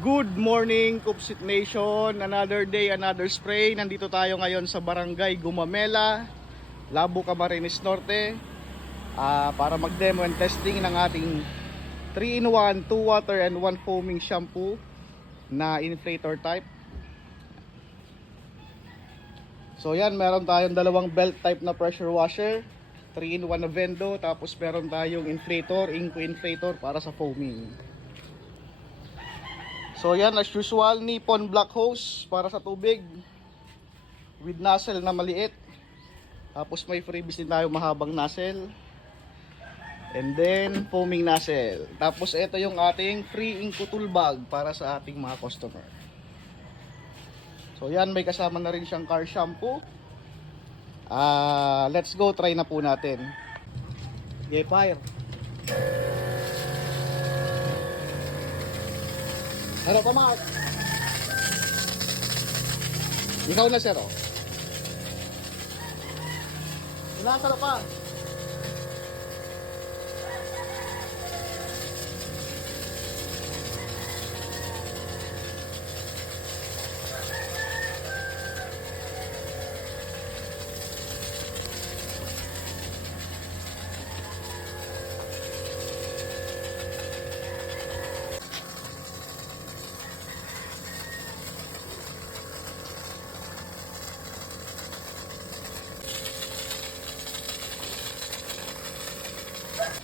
Good morning, Kupsit Nation. Another day, another spray. Nandito tayo ngayon sa Barangay Gumamela, Labo, Camarines Norte, para mag-demo and testing ng ating 3-in-1, 2 water and 1 foaming shampoo na inflator type. So yan, meron tayong dalawang belt type na pressure washer, 3-in-1 na Vendo, tapos meron tayong inflator, Inco inflator para sa foaming. So yan, as usual, Nippon black hose para sa tubig with nozzle na maliit. Tapos may freebies din tayo mahabang nozzle. And then foaming nozzle. Tapos ito yung ating free Inco tool bag para sa ating mga customer. So yan, may kasama na rin siyang car shampoo. Let's go, try na po natin. Yeah, fire. Ano pa, Mark? Ikaw na, sir, oh. Inasal pa.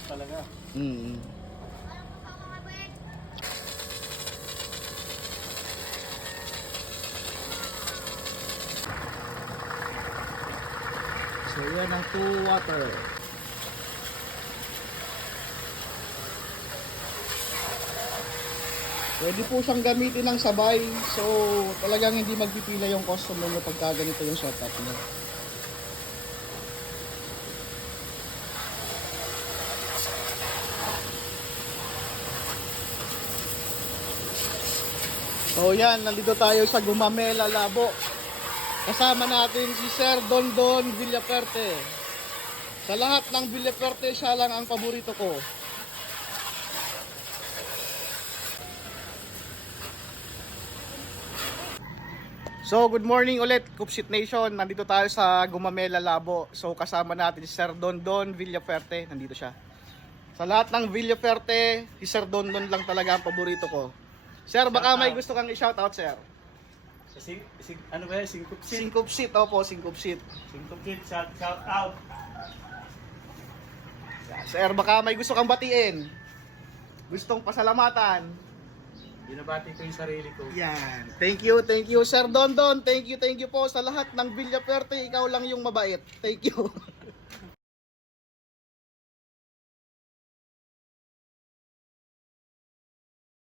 Talaga. So yan ang 2 water. Pwede po siyang gamitin ng sabay. So talagang hindi magpipila yung customer mo pagka ganito yung setup niya. So yan, nandito tayo sa Gumamela, Labo. Kasama natin si Sir Dondon Villaperte. Sa lahat ng Villaperte, siya lang ang paborito ko. So good morning ulit, Kupsit Nation. Nandito tayo sa Gumamela, Labo. So kasama natin si Sir Dondon Villaperte. Nandito siya. Sa lahat ng Villaperte, si Sir Dondon lang talaga ang paborito ko. Sir, baka may gusto kang i-shoutout, sir. Ano ba yan? Singkupsit? Singkupsit, opo, Singkupsit. Singkupsit, shout out. Sir, baka may gusto kang batiin. Gustong pasalamatan. Binabati ko yung sarili ko. Yan. Thank you, Sir Dondon. Thank you po sa lahat ng Villaperte. Ikaw lang yung mabait. Thank you.